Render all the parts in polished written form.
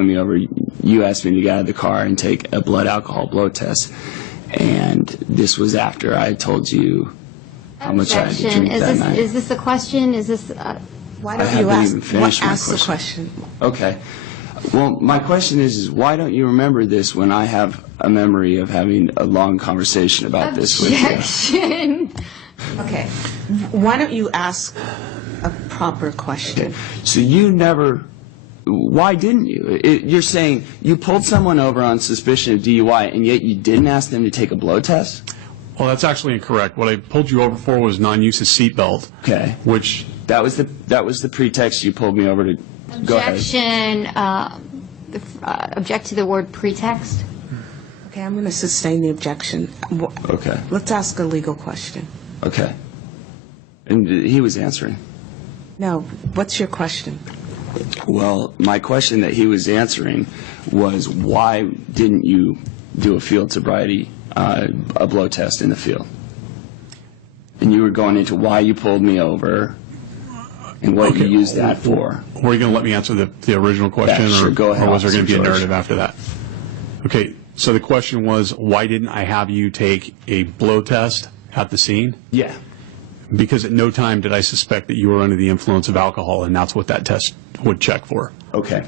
pulling me over, you asked me to get out of the car and take a blood alcohol blow test. And this was after I had told you how much I had to drink that night. Is this a question? Is this... Why don't you ask the question? Okay. Well, my question is why don't you remember this when I have a memory of having a long conversation about this with you? Objection. Okay. Why don't you ask a proper question? Okay. So you never... Why didn't you? You're saying you pulled someone over on suspicion of DUI, and yet you didn't ask them to take a blow test? Well, that's actually incorrect. What I pulled you over for was non-use of seatbelt. Okay. Which... That was the pretext you pulled me over to. Go ahead. Objection. Object to the word pretext. Okay, I'm going to sustain the objection. Okay. Let's ask a legal question. Okay. And he was answering. No, what's your question? Well, my question that he was answering was why didn't you do a field sobriety, a blow test in the field? And you were going into why you pulled me over and what you used that for. Were you going to let me answer the original question? Yeah, sure, go ahead. Or was there going to be a George. narrative after that? Okay, so the question was, why didn't I have you take a blow test at the scene? Yeah. Because at no time did I suspect that you were under the influence of alcohol, and that's what that test would check for. Okay.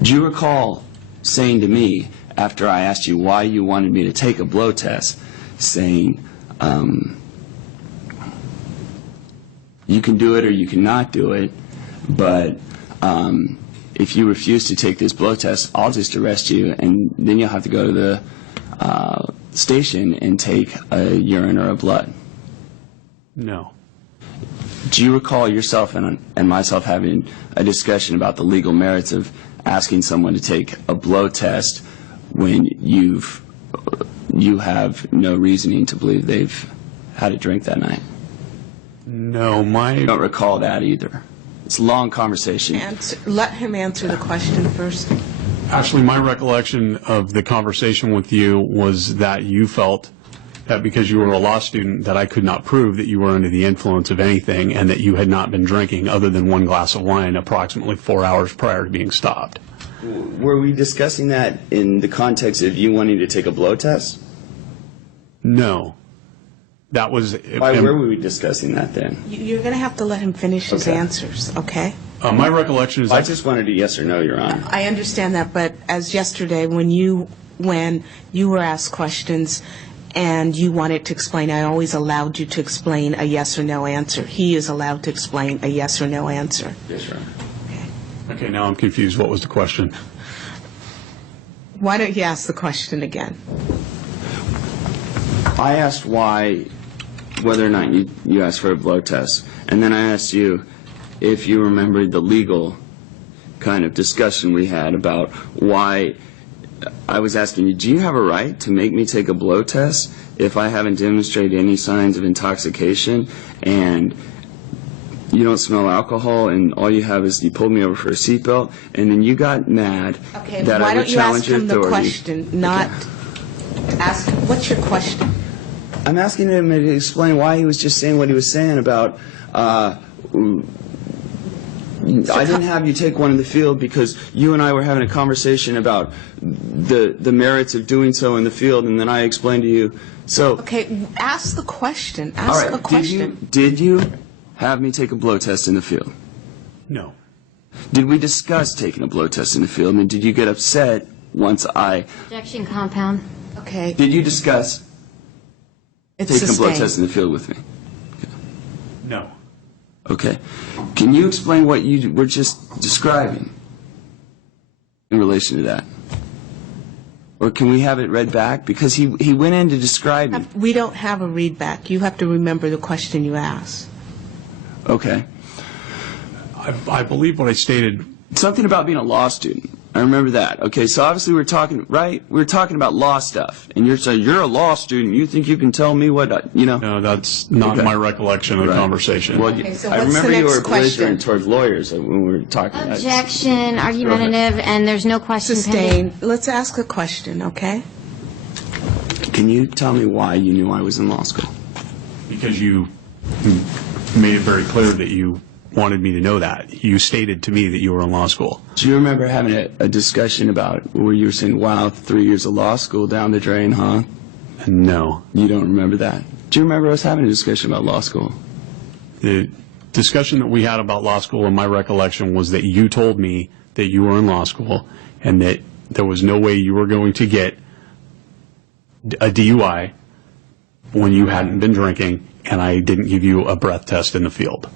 Do you recall saying to me, after I asked you why you wanted me to take a blow test, saying, you can do it or you cannot do it, but if you refuse to take this blow test, I'll just arrest you, and then you'll have to go to the station and take a urine or a blood. No. Do you recall yourself and myself having a discussion about the legal merits of asking someone to take a blow test when you have no reasoning to believe they've had a drink that night? No, I don't recall that either. It's a long conversation. Let him answer the question first. Actually, my recollection of the conversation with you was that you felt that because you were a law student that I could not prove that you were under the influence of anything and that you had not been drinking other than one glass of wine approximately 4 hours prior to being stopped. Were we discussing that in the context of you wanting to take a blow test? No. That was... Why were we discussing that then? You're going to have to let him finish his answers, okay? My recollection is... I just wanted a yes or no, Your Honor. I understand that, but as yesterday when you were asked questions and you wanted to explain, I always allowed you to explain a yes or no answer. He is allowed to explain a yes or no answer. Yes, Your Honor. Okay, now I'm confused. What was the question? Why don't you ask the question again? I asked whether or not you asked for a blood test, and then I asked you if you remembered the legal kind of discussion we had about why I was asking you, do you have a right to make me take a blow test if I haven't demonstrated any signs of intoxication and you don't smell alcohol and all you have is you pulled me over for a seatbelt and then you got mad that I would challenge your authority? Why don't you ask him the question, not ask, what's your question? I'm asking him to explain why he was just saying what he was saying about I didn't have you take one in the field because you and I were having a conversation about the merits of doing so in the field, and then I explained to you. So okay, ask the question. Ask a question. Did you have me take a blow test in the field? No. Did we discuss taking a blow test in the field, and did you get upset once I... Objection compound. Okay. Did you discuss taking a blood test in the field with me? Okay. No. Okay. Can you explain what you were just describing in relation to that? Or can we have it read back? Because he went into describing. We don't have a read back. You have to remember the question you asked. Okay. I believe what I stated. Something about being a law student. I remember that. Okay, so obviously we're talking, right? We're talking about law stuff. And you're saying, you're a law student. You think you can tell me what, you know? No, that's not my recollection of the conversation. Well, okay, so I what's remember the you next were question? belligerent toward lawyers when we were talking. Objection, argumentative, and there's no question pending. Sustain. Let's ask a question, okay? Can you tell me why you knew I was in law school? Because you made it very clear that you wanted me to know that. You stated to me that you were in law school. Do you remember having a discussion about where you were saying, wow, 3 years of law school down the drain, huh? No. You don't remember that? Do you remember us having a discussion about law school? The discussion that we had about law school, in my recollection, was that you told me that you were in law school and that there was no way you were going to get a DUI when you hadn't been drinking, and I didn't give you a breath test in the field.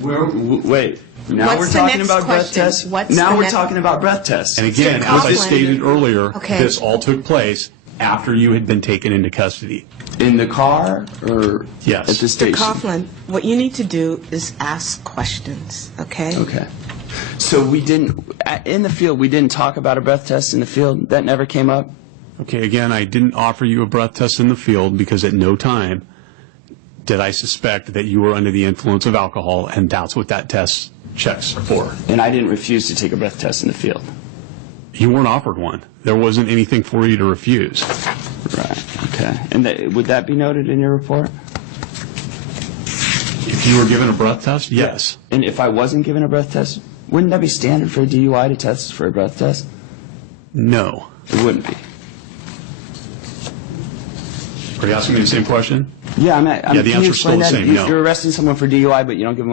Wait. Now What's we're the talking next about breath question? tests? What's Now the we're next- talking about breath tests. And again, Mr. as I Coughlin. stated earlier, Okay. this all took place after you had been taken into custody. In the car or Yes. at the Mr. station? Coughlin, what you need to do is ask questions, okay? Okay. So we didn't, in the field, we didn't talk about a breath test in the field? That never came up? Okay, again, I didn't offer you a breath test in the field because at no time did I suspect that you were under the influence of alcohol, and that's what that test checks for. And I didn't refuse to take a breath test in the field? You weren't offered one. There wasn't anything for you to refuse. Right, okay. And would that be noted in your report? If you were given a breath test, yes. And if I wasn't given a breath test, wouldn't that be standard for a DUI to test for a breath test? No. It wouldn't be. Are you asking me the same question? Yeah, Yeah, the can you answer's explain still the that? same, no. You're arresting someone for DUI, but you don't give them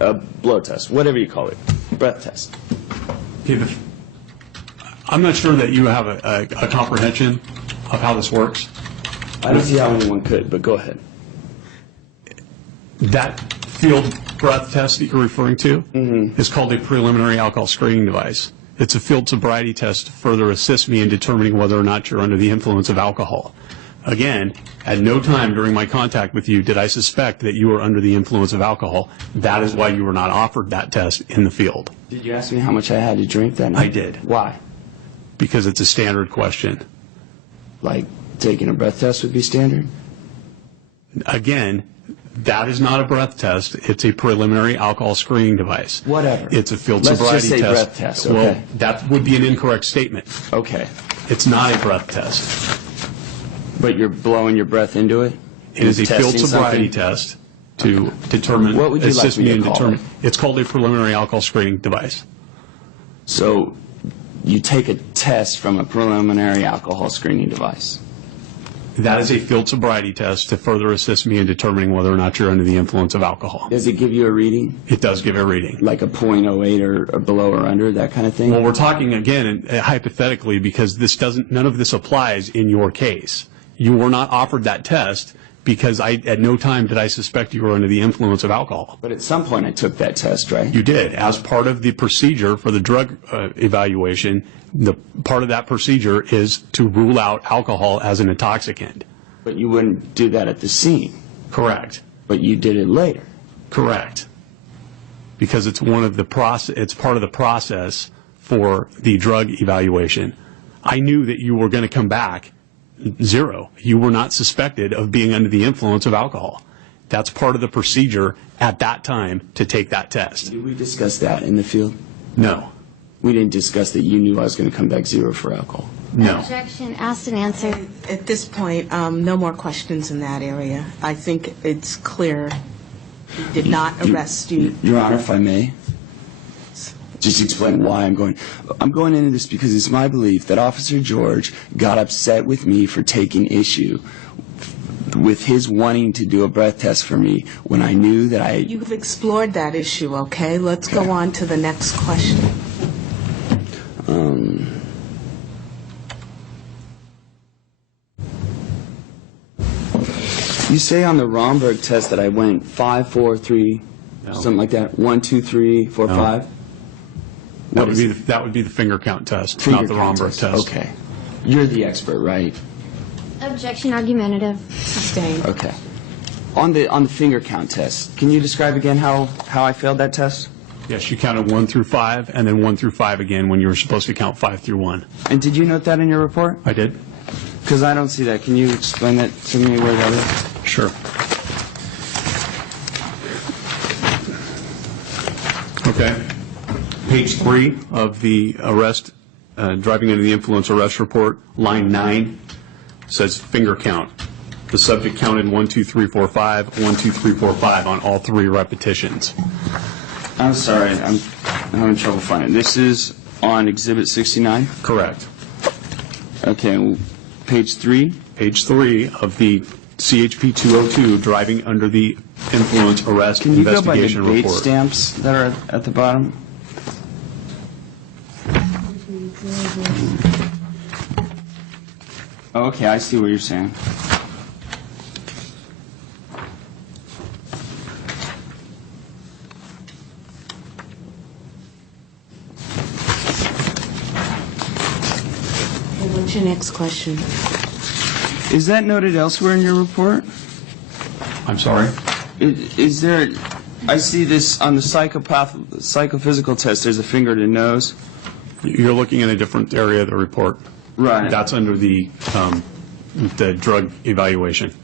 a blow test, whatever you call it, breath test. I'm not sure that you have a comprehension of how this works. I don't see how anyone could, but go ahead. That field breath test that you're referring to is called a preliminary alcohol screening device. It's a field sobriety test to further assist me in determining whether or not you're under the influence of alcohol. Again, at no time during my contact with you did I suspect that you were under the influence of alcohol. That is why you were not offered that test in the field, Did you ask me how much I had to drink that night? I did. Why? because it's a standard question. Like taking a breath test would be standard? Again, that is not a breath test. It's a preliminary alcohol screening device. Whatever. It's a field Let's sobriety just say test. breath test, Well, okay. that would be an incorrect statement. Okay. It's not a breath test. But you're blowing your breath into it? It is a field Testing sobriety something? test to determine, What would you like assist me me to in call determining. it? It's called a preliminary alcohol screening device. So you take a test from a preliminary alcohol screening device. That is a field sobriety test to further assist me in determining whether or not you're under the influence of alcohol. Does it give you a reading? It does give a reading. Like a .08 or below or under, that kind of thing? Well, we're talking again hypothetically because none of this applies in your case. You were not offered that test because at no time did I suspect you were under the influence of alcohol. But at some point I took that test, right? You did. As part of the procedure for the drug evaluation, the part of that procedure is to rule out alcohol as an intoxicant. But you wouldn't do that at the scene. Correct. But you did it later. Correct. Because it's it's part of the process for the drug evaluation. I knew that you were going to come back zero. You were not suspected of being under the influence of alcohol. That's part of the procedure at that time to take that test. Did we discuss that in the field? No. We didn't discuss that you knew I was going to come back zero for alcohol. No. Objection, asked and answered. At this point, no more questions in that area. I think it's clear he did not arrest you. Your Honor, if I may, just explain why I'm going into this because it's my belief that Officer George got upset with me for taking issue with his wanting to do a breath test for me when I knew that You've explored that issue, okay? Let's go on to the next question. You say on the Romberg test that I went 5, 4, 3, something like that. 1, 2, 3, 4, No. 5. That would be the finger count test, Finger not the count Romberg test. Okay. You're the expert, right? Objection, argumentative. Sustained. Okay. On the finger count test, can you describe again how I failed that test? Yes, you counted 1 through 5 and then 1 through 5 again when you were supposed to count 5 through 1. And did you note that in your report? I did? Because I don't see that. Can you explain that to me where that is? Sure. Okay. Page 3 of the arrest, driving under the influence arrest report, line 9, says finger count. The subject counted 1, 2, 3, 4, 5, 1, 2, 3, 4, 5 on all 3 repetitions. I'm sorry, I'm having trouble finding. This is on Exhibit 69? Correct. Okay, page 3? Page 3 of the CHP 202, driving under the influence arrest Can you go by the investigation date report. stamps that are at the bottom? Oh, okay, I see what you're saying. What's your next question? Is that noted elsewhere in your report? I'm sorry? Is there, I see this on the psychophysical test, there's a finger to nose. You're looking at a different area of the report. Right. That's under the drug evaluation.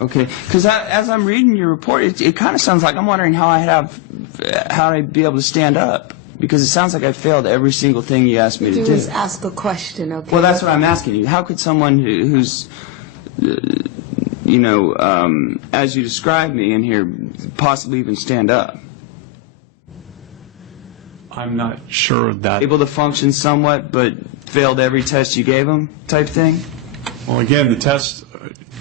Okay, because as I'm reading your report, it kind of sounds like I'm wondering how I'd be able to stand up, because it sounds like I failed every single thing you asked me to Do do. is ask a question, okay? Well, that's what I'm asking you. How could someone who's, as you described me in here, possibly even stand up? I'm not sure that... Able to function somewhat, but failed every test you gave them, type thing? Well, again, the tests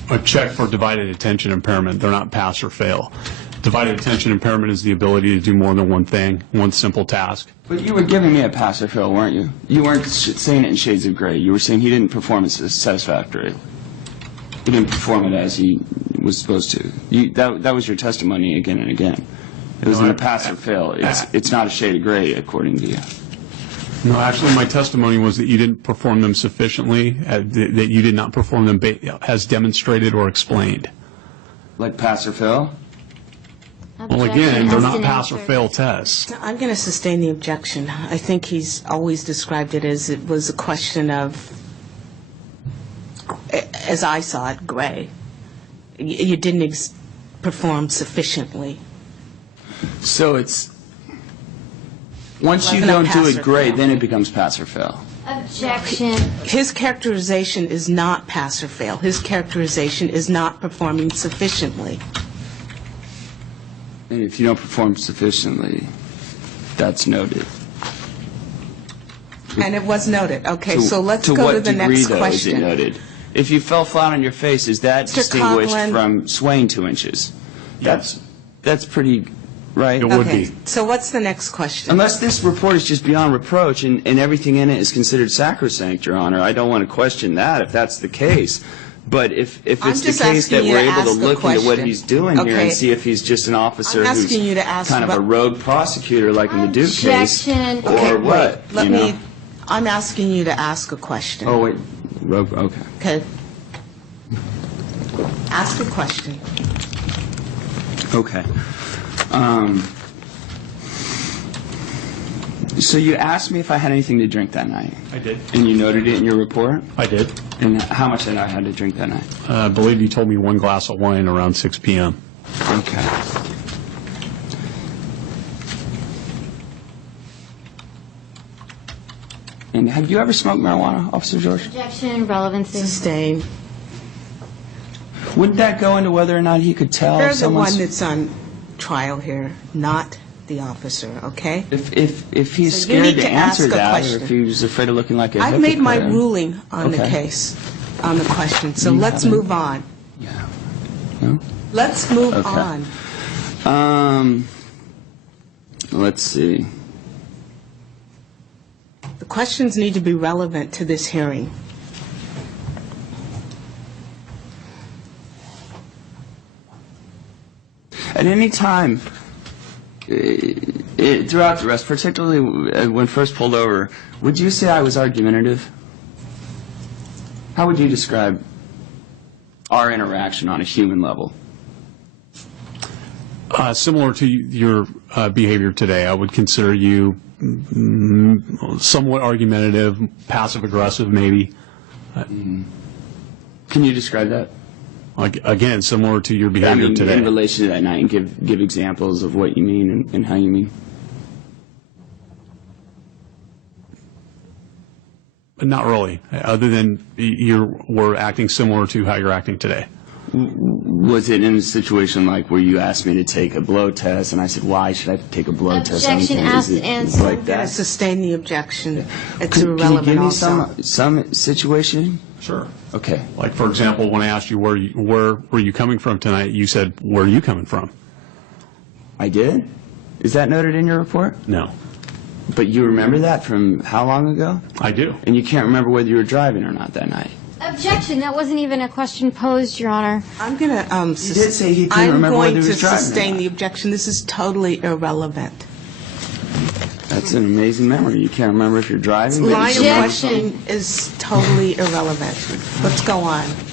are checked for divided attention impairment. They're not pass or fail. Divided attention impairment is the ability to do more than one thing, one simple task. But you were giving me a pass or fail, weren't you? You weren't saying it in shades of gray. You were saying he didn't perform it satisfactorily. He didn't perform it as he was supposed to. That was your testimony again and again. It wasn't a pass or fail. It's not a shade of gray, according to you. No, actually, my testimony was that you didn't perform them sufficiently, that you did not perform them as demonstrated or explained. Like pass or fail? Well, again, they're not pass or fail tests. I'm going to sustain the objection. I think he's always described it as it was a question of, as I saw it, gray. You didn't perform sufficiently. So it's, once you Wasn't a don't do pass it or great, fail. then it becomes pass or fail. Objection. His characterization is not pass or fail. His characterization is not performing sufficiently. And if you don't perform sufficiently, that's noted. And it was noted. Okay, so let's go to the next To what degree, though, is it question. noted? If you fell flat on your face, is that Mr. distinguished Coughlin. from swaying 2 inches? Yes. That's pretty, right? It would Okay, be. so what's the next question? Unless this report is just beyond reproach and everything in it is considered sacrosanct, Your Honor, I don't want to question that if that's the case. But if I'm it's the just case that asking you we're to able to ask a look into what question. he's doing here Okay. and see if he's just an officer I'm who's asking you to ask kind of a about- rogue prosecutor like in the Duke case, Objection. or Okay, what, wait, you know? I'm asking you to ask a question. Oh, wait, rogue, okay. Okay. Ask a question. Okay. So you asked me if I had anything to drink that night, I did. and you noted it in your report? I did. And how much did I had to drink that night? I believe you told me 1 glass of wine around 6 p.m. Okay. And have you ever smoked marijuana, Officer George? Objection. Relevancy. Sustain. Wouldn't that go into whether or not he could tell They're the someone's... one that's on trial here, not the officer, okay? If he's So you scared need to to ask answer a that, or question. if he was afraid of looking like a I've made my hypocrite. ruling on the Okay. case, on the question, so You let's haven't- move on. Yeah. No? Let's move Okay. on. Let's see. The questions need to be relevant to this hearing. At any time throughout the rest, particularly when first pulled over, would you say I was argumentative? How would you describe our interaction on a human level? Similar to your behavior today, I would consider you somewhat argumentative, passive-aggressive, maybe. Can you describe that? Again, similar to your behavior today. In relation to that night, and give examples of what you mean and how you mean. Not really, other than you were acting similar to how you're acting today. Was it in a situation like where you asked me to take a blow test, and I said, why should I take a blow test? Objection, asked, answered. Like that? Sustain the objection. It's Can irrelevant you give me also. some situation? Sure. Okay. Like, for example, when I asked you where were you coming from tonight, you said, where are you coming from? I did? Is that noted in your report? No. But you remember that from how long ago? I do. And you can't remember whether you were driving or not that night? Objection, that wasn't even a question posed, Your Honor. I'm going to, He did say he couldn't remember whether he was driving or sustain not. the objection. This is totally irrelevant. That's an amazing memory. You can't remember if you're driving? but Line you of can remember Objection. questioning is totally irrelevant. Let's go on. something.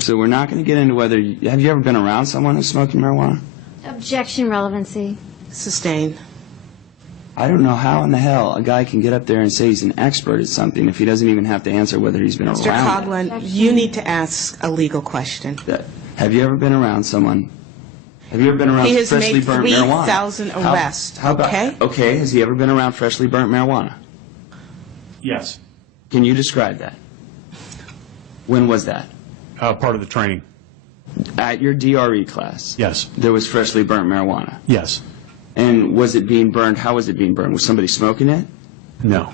So we're not going to get into whether, have you ever been around someone who's smoking marijuana? Objection, relevancy. Sustain. I don't know how in the hell a guy can get up there and say he's an expert at something if he doesn't even have to answer whether he's been Mr. around it. Coughlin, you need to ask a legal question. Have you ever been around someone? Have you ever been around He has freshly made burnt marijuana? 3,000 arrests, How about, okay? Okay, has he ever been around freshly burnt marijuana? Yes. Can you describe that? When was that? Part of the training. At your DRE class? Yes. There was freshly burnt marijuana. Yes. And was it being burned? How was it being burned? Was somebody smoking it? No.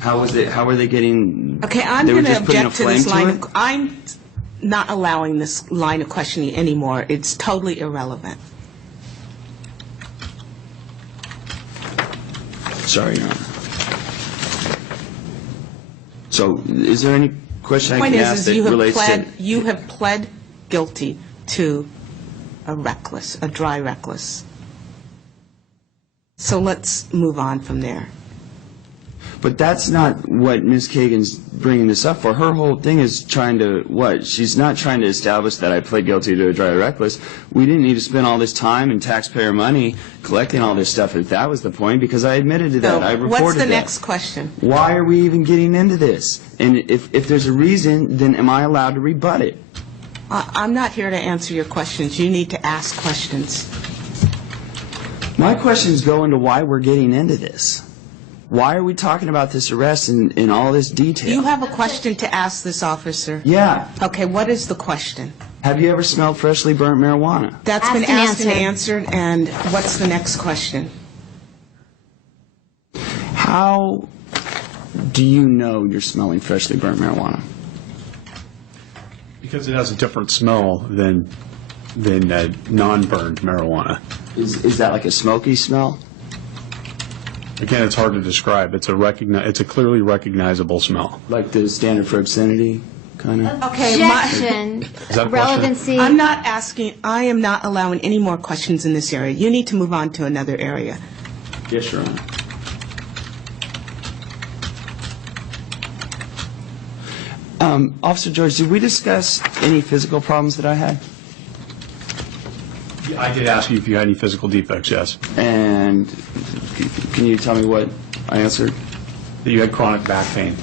How was it? How were they getting? Okay, I'm they were going to just putting a object to this flame line to of, I'm not allowing this line of questioning anymore. It's totally irrelevant. Sorry, Your Honor. So, is there any question I Point can is, ask that you relates you have pled guilty to a dry reckless. So let's move on from there. But that's not what Ms. Kagan's bringing this up for. Her whole thing is trying to, what? She's not trying to establish that I pled guilty to a dry reckless. We didn't need to spend all this time and taxpayer money collecting all this stuff if that was the point, because I admitted to that. I So reported what's the that. next question? Why are we even getting into this? And if there's a reason, then am I allowed to rebut it? I'm not here to answer your questions. You need to ask questions. My questions go into why we're getting into this. Why are we talking about this arrest in all this detail? You have a question to ask this officer. Yeah. Okay, what is the question? Have you ever smelled freshly burnt marijuana? That's Asked been and asked and answered, and what's the next question? How do you know you're smelling freshly burnt marijuana? Because it has a different smell than non-burned marijuana. Is that like a smoky smell? Again, it's hard to describe. It's a clearly recognizable smell. Like the standard for obscenity, kind of? Okay, Objection, that a question? relevancy. I am not allowing any more questions in this area. You need to move on to another area. Yes, Your Honor. Officer George, did we discuss any physical problems that I had? I did ask you if you had any physical defects, yes. And can you tell me what I answered? That you had chronic back pain, and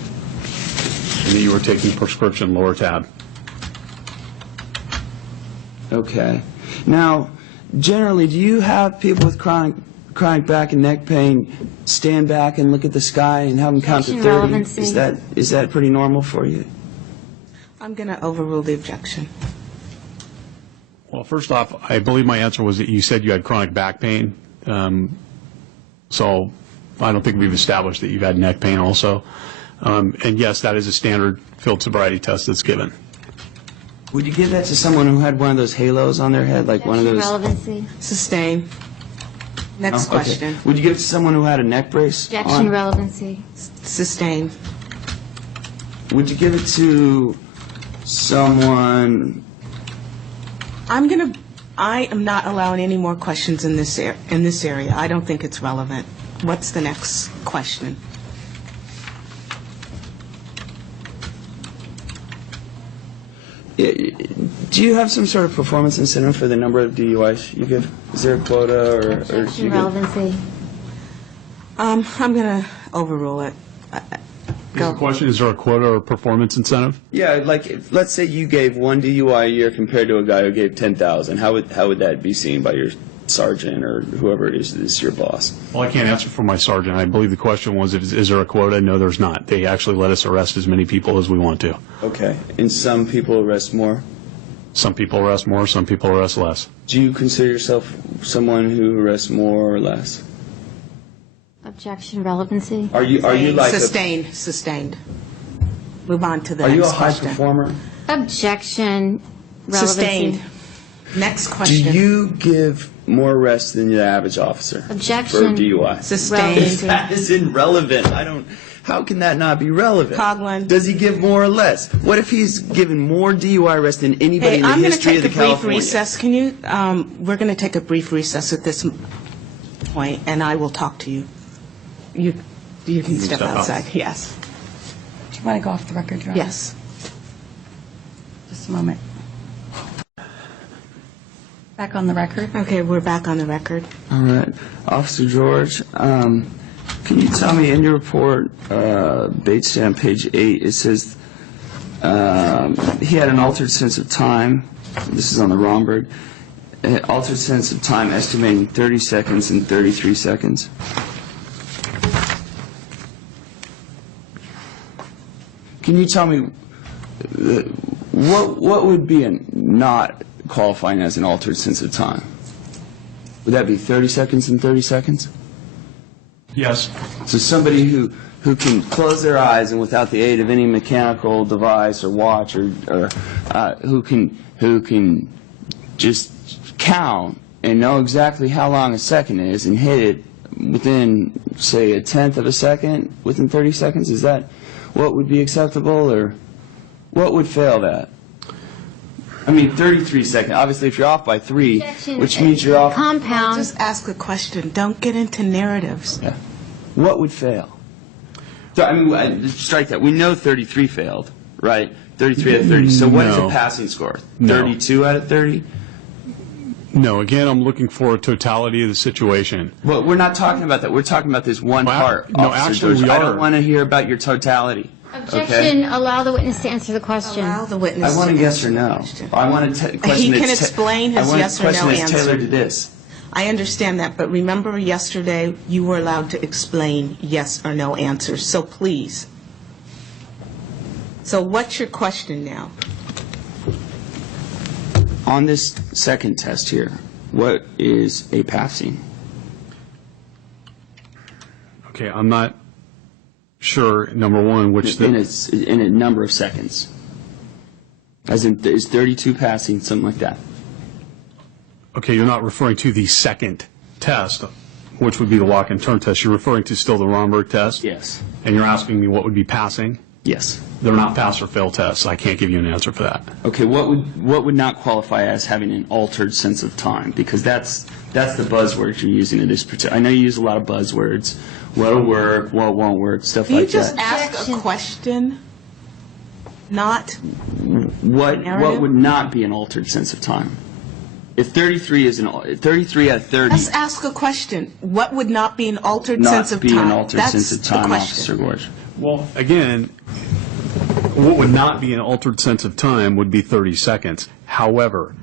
that you were taking prescription Loratab. Okay. Now, generally, do you have people with chronic back and neck pain stand back and look at the sky and have them count to 30? Relevancy. Is that pretty normal for you? I'm going to overrule the objection. Well, first off, I believe my answer was that you said you had chronic back pain. So I don't think we've established that you've had neck pain also. And yes, that is a standard field sobriety test that's given. Would you give that to someone who had one of those halos on their head, like one of those? Relevancy. Sustain. Next Oh, okay. question. Would you give it to someone who had a neck brace Objection, on? relevancy. Sustain. Would you give it to someone? I am not allowing any more questions in this area. I don't think it's relevant. What's the next question? Do you have some sort of performance incentive for the number of DUIs you give? Is there a quota or do Objection, you give? relevancy. I'm going to overrule it. The question, is there a quota or performance incentive? Yeah, like let's say you gave one DUI a year compared to a guy who gave 10,000. How would that be seen by sergeant or whoever it is your boss? Well, I can't answer for my sergeant. I believe the question was, is there a quota? No, there's not. They actually let us arrest as many people as we want to. Okay. And some people arrest more? Some people arrest more, some people arrest less. Do you consider yourself someone who arrests more or less? Objection, relevancy. Are you like Sustained. Move on to the Are next you a high question. performer? Objection, relevancy. Sustained. Next Do question. you give more arrests than the average officer? Objection. For DUI? Sustained. Relevancy. That is irrelevant. How can that not be relevant? Coghlan. Does he give more or less? What if he's given more DUI arrests than anybody Hey, in the I'm going to history of take the a brief California? recess. Can you, we're going to take a brief recess at this point, and I will talk to you. You can step step out. outside. Yes. Do you want to go off the record, Your Honor? Yes. Just a moment. Back on the record. Okay, we're back on the record. All right. Officer George, can you tell me in your report, Bates stamp page 8, it says he had an altered sense of time. This is on the Romberg. Altered sense of time estimating 30 seconds and 33 seconds. Can you tell me what would be not qualifying as an altered sense of time? Would that be 30 seconds and 30 seconds? Yes. So somebody who can close their eyes and without the aid of any mechanical device or watch or who can just count and know exactly how long a second is and hit it within, say, a tenth of a second within 30 seconds? Is that what would be acceptable, or what would fail that? I mean, 33 seconds. Obviously, if you're off by 3, Objection. which means you're off. Compound. Just ask a question. Don't get into narratives. Yeah. What would fail? So, I mean, strike that. We know 33 failed, right? 33 out of 30. So what is No. a passing score? No. 32 out of 30? No, again, I'm looking for a totality of the situation. Well, we're not talking about that. We're talking about this one Well, part. no, Officer actually, George. we I are. don't want to hear about your totality. Objection, allow the witness to answer the question. Allow the witness I want a to yes answer or the no. question. I want a question He can that's explain his I want yes a or question no that's answer. tailored to this. I understand that, but remember yesterday you were allowed to explain yes or no answers, so please. So what's your question now? On this second test here, what is a passing? Okay, I'm not sure, number one, which In a number of seconds. As in, is 32 passing, something like that? okay, you're not referring to the second test, which would be the walk and turn test. You're referring to still the Romberg test? Yes. And you're asking me what would be passing? Yes. They're not pass or fail tests. I can't give you an answer for that. Okay, what would not qualify as having an altered sense of time? Because that's the buzzword you're using in this particular. I know you use a lot of buzzwords. What'll work, what won't work, stuff Can you like just that. ask a Objection. question? Not, What narrative? would not be an altered sense of time? If 33 is 33 out of 30, let's ask a question. What would not be an altered not sense of be time? an altered That's sense of the time, question. Officer Gorge. Well, again, what would not be an altered sense of time would be 30 seconds. However,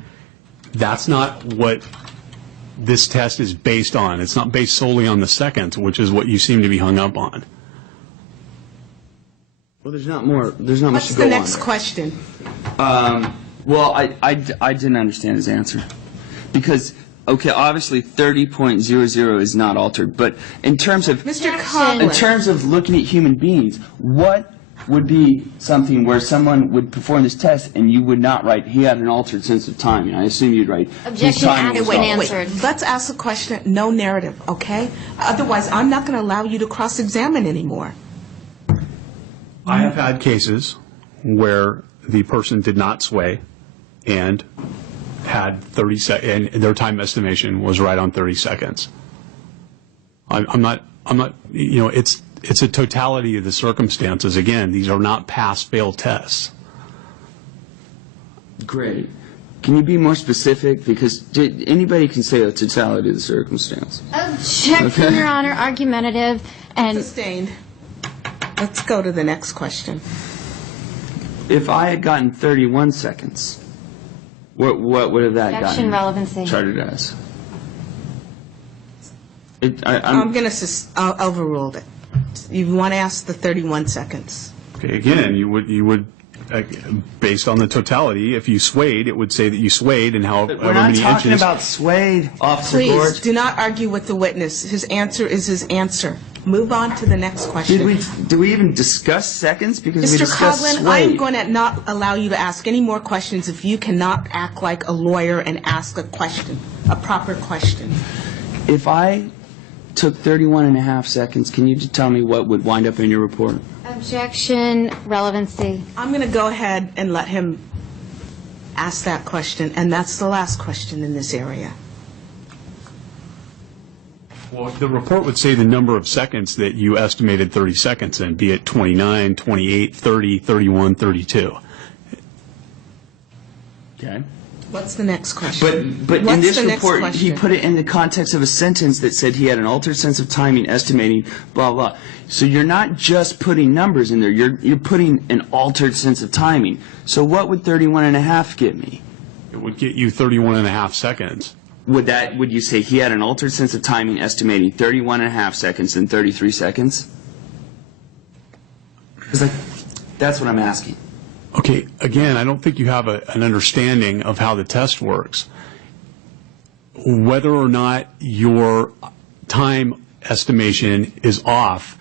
that's not what this test is based on. It's not based solely on the seconds, which is what you seem to be hung up on. Well, there's not much What's to the go next on. question? Well, I didn't understand his answer. Because, okay, obviously 30.00 is not altered, but in terms of Mr. Objection. Coghlan. in terms of looking at human beings, what would be something where someone would perform this test and you would not write, he had an altered sense of time? And I assume you'd write, his Objection, time asked was when off. answered. Let's ask a question, no narrative, okay? Otherwise, I'm not going to allow you to cross-examine anymore. I have had cases where the person did not sway and had 30 seconds, and their time estimation was right on 30 seconds. I'm not, you know, it's a totality of the circumstances. Again, these are not pass-fail tests. Great. Can you be more specific? Because anybody can say a totality of the circumstance. Objection, Okay. Your Honor, argumentative, and Sustained. Let's go to the next question. If I had gotten 31 seconds, what would have that objection, gotten relevancy. charted as? I'm going to overrule it. You want to ask the 31 seconds. Okay, again, you would, based on the totality, if you swayed, it would say that you swayed and however We're not many talking inches. about swayed, Officer Please, Gorge. do not argue with the witness. His answer is his answer. Move on to the next question. Did we even discuss seconds? Because we Mr. discussed Coughlin, I am swayed. going to not allow you to ask any more questions if you cannot act like a lawyer and ask a question, a proper question. If I took 31 and a half seconds, can you just tell me what would wind up in your report? Objection, relevancy. I'm going to go ahead and let him ask that question, and that's the last question in this area. Well, the report would say the number of seconds that you estimated 30 seconds in, be it 29, 28, 30, 31, 32. Okay. What's the next question? But in What's this the next report, he question? put it in the context of a sentence that said he had an altered sense of timing, estimating, blah, blah. So you're not just putting numbers in there, you're putting an altered sense of timing. So what would 31 and a half get me? It would get you 31 and a half seconds. Would you say he had an altered sense of timing, estimating 31 and a half seconds and 33 seconds? Because that's what I'm asking. Okay, again, I don't think you have an understanding of how the test works. Whether or not your time estimation is off,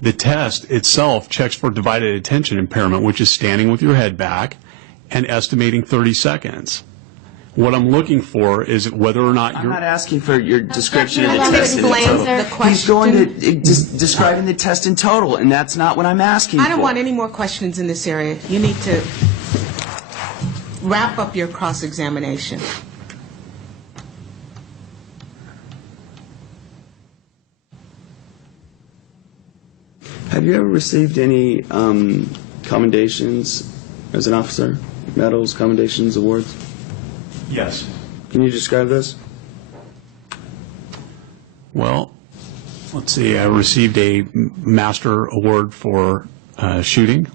the test itself checks for divided attention impairment, which is standing with your head back and estimating 30 seconds. What I'm looking for is whether or not I'm you're... not asking for your description of the Let me test in explain, total. sir. The question. He's going to describing the test in total, and that's not what I'm asking for. I don't want any more questions in this area. You need to wrap up your cross-examination. Have you ever received any commendations as an officer? Medals, commendations, awards? Yes. Can you describe this? Well, let's see. I received a Master Award for shooting.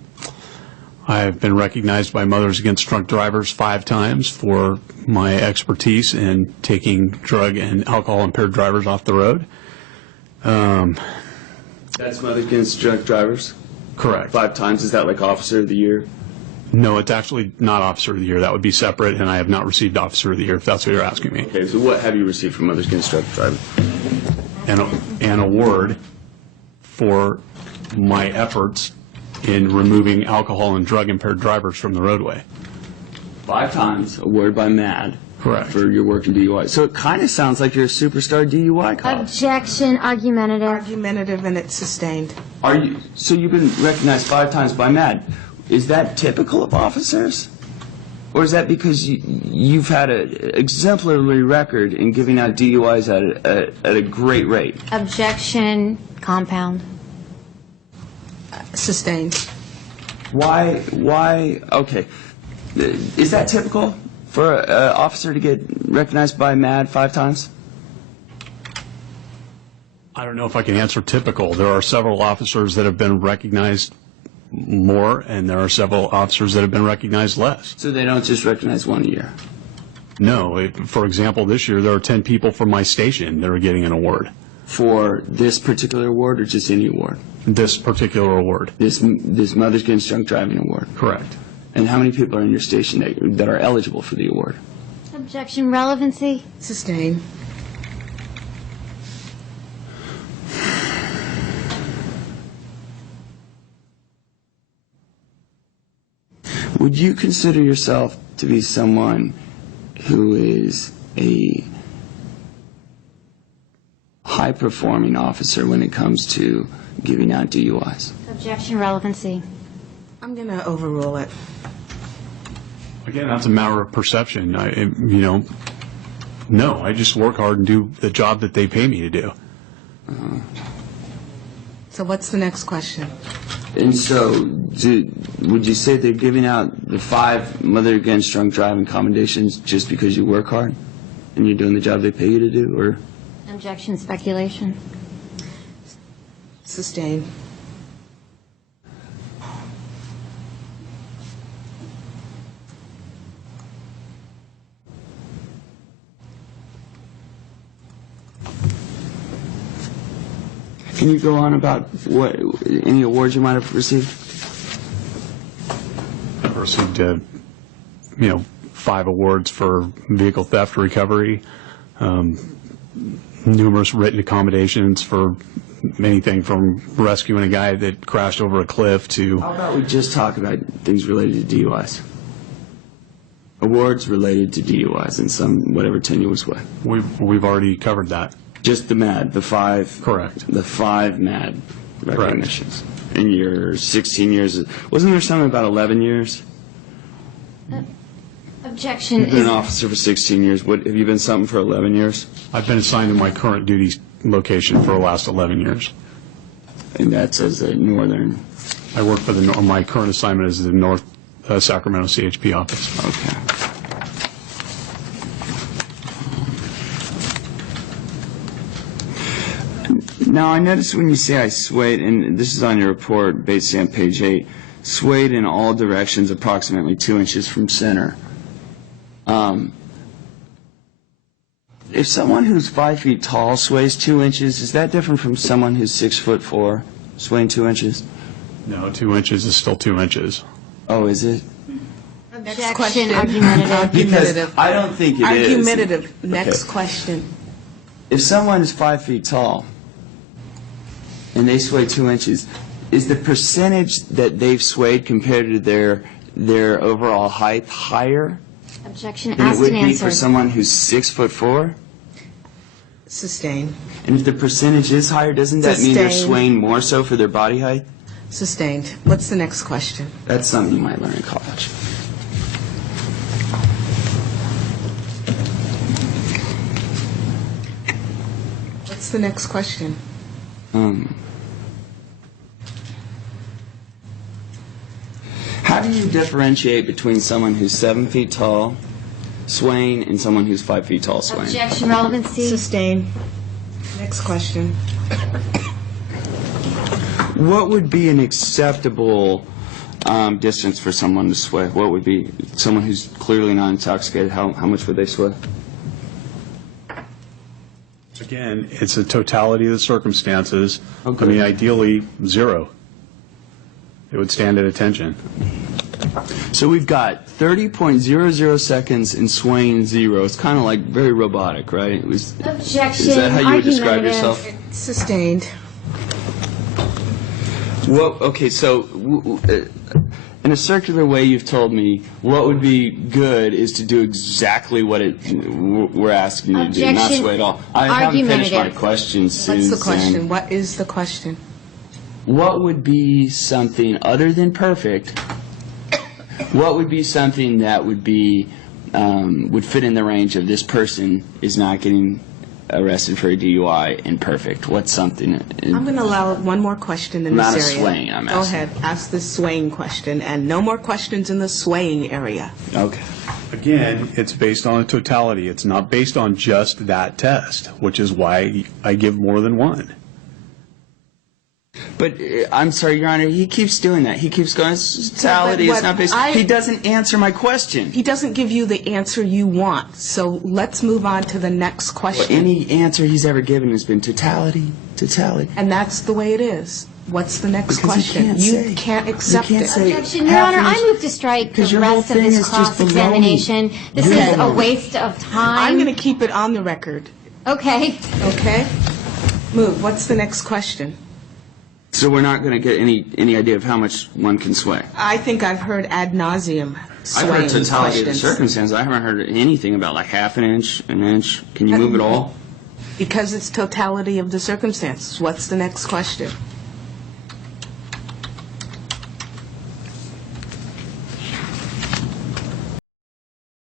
I have been recognized by Mothers Against Drunk Drivers 5 times for my expertise in taking drug and alcohol-impaired drivers off the road. That's Mothers Against Drunk Drivers? Correct. 5 times? Is that like Officer of the Year? No, it's actually not Officer of the Year. That would be separate, and I have not received Officer of the Year, if that's what you're asking me. Okay, so what have you received from Mothers Against Drunk Drivers? An award for my efforts in removing alcohol and drug-impaired drivers from the roadway. 5 times, awarded by MAD. Correct. For your work in DUI. So it kind of sounds like you're a superstar DUI cop. Objection, argumentative. Argumentative, and it's sustained. So you've been recognized 5 times by MAD. Is that typical of officers? Or is that because you've had an exemplary record in giving out DUIs at a great rate? Objection, compound. Sustained. Why, okay. Is that typical for an officer to get recognized by MAD 5 times? I don't know if I can answer typical. There are several officers that have been recognized more, and there are several officers that have been recognized less. So they don't just recognize 1 a year? No. For example, this year there are 10 people from my station that are getting an award. For this particular award or just any award? This particular award. This Mothers Against Drunk Driving award? Correct. And how many people are in your station that are eligible for the award? Objection, relevancy. Sustained. Would you consider yourself to be someone who is a high-performing officer when it comes to giving out DUIs? Objection, relevancy. I'm going to overrule it. Again, that's a matter of perception. No, I just work hard and do the job that they pay me to do. So what's the next question? And so, would you say they're giving out the 5 Mother Against Drunk Driving commendations just because you work hard and you're doing the job they pay you to do, or? Objection, speculation. Sustained. Can you go on about what any awards you might have received? I've received, 5 awards for vehicle theft recovery, numerous written accommodations for anything from rescuing a guy that crashed over a cliff to... How about we just talk about things related to DUIs? Awards related to DUIs in some whatever tenuous way. We've already covered that. Just the MAD, the 5. Correct. The 5 MAD recognitions. In your 16 years, wasn't there something about 11 years? Objection You've been an is, officer for 16 years. What have you been something for 11 years? I've been assigned to my current duty location for the last 11 years. And that's as a northern. I work for my current assignment is the North Sacramento CHP office. Okay. Now, I noticed when you say I swayed, and this is on your report, basically on page 8, swayed in all directions approximately 2 inches from center. If someone who's 5 feet tall sways 2 inches, is that different from someone who's 6'4", swaying 2 inches? No, 2 inches is still 2 inches. Oh, is it? objection, argumentative. Because I don't think it is. Argumentative. Next Okay. question. If someone is 5 feet tall and they sway 2 inches, is the percentage that they've swayed compared to their overall height higher Objection than it asked would and be for answered. someone who's 6'4"? Sustained. And if the percentage is higher, doesn't that mean they're Sustained. swaying more so for their body height? Sustained. What's the next question? That's something you might learn in college. What's the next question? How do you differentiate between someone who's 7 feet tall swaying and someone who's 5 feet tall swaying? Objection, relevancy. Sustained. Next question. What would be an acceptable distance for someone to sway? What would be someone who's clearly not intoxicated? How much would they sway? Again, it's a totality of the circumstances. Okay. I mean, ideally, 0. It would stand at attention. So we've got 30.00 seconds and swaying 0. It's kind of like very robotic, right? Objection, Is that how you would describe argumentative. yourself? Sustained. Well, okay, so in a circular way, you've told me what would be good is to do exactly what we're asking you to do, not Objection. sway at all. I haven't finished my Argumentative. question, What's Susan. the question? What is the question? What would be something other than perfect? What would be something that would be would fit in the range of this person is not getting arrested for a DUI and perfect? What's something? I'm going to allow one more question in Not this a area. swaying, I'm Go asking. ahead. Ask the swaying question, and no more questions in the swaying area. Okay. Again, it's based on a totality. It's not based on just that test, which is why I give more than one. But I'm sorry, Your Honor, he keeps doing that. He keeps going, it's totality, But it's not based. I- He doesn't answer my question. He doesn't give you the answer you want, so let's move on to the next question. Any answer he's ever given has been totality, totality. And that's the way it is. What's the next Because question? you can't say. can't accept You can't it. say- Objection, Your half Honor, an I inch- move to strike the Because your whole rest of thing this is just cross-examination. baloney. This You're is a baloney. waste of time. I'm going to keep it on the record, Okay. okay? Move. What's the next question? So we're not going to get any idea of how much one can sway. I think I've heard ad nauseum I've swaying heard totality of the questions. circumstances. I haven't heard anything about like half an inch, an inch. Can you move it all? Because it's totality of the circumstances. What's the next question?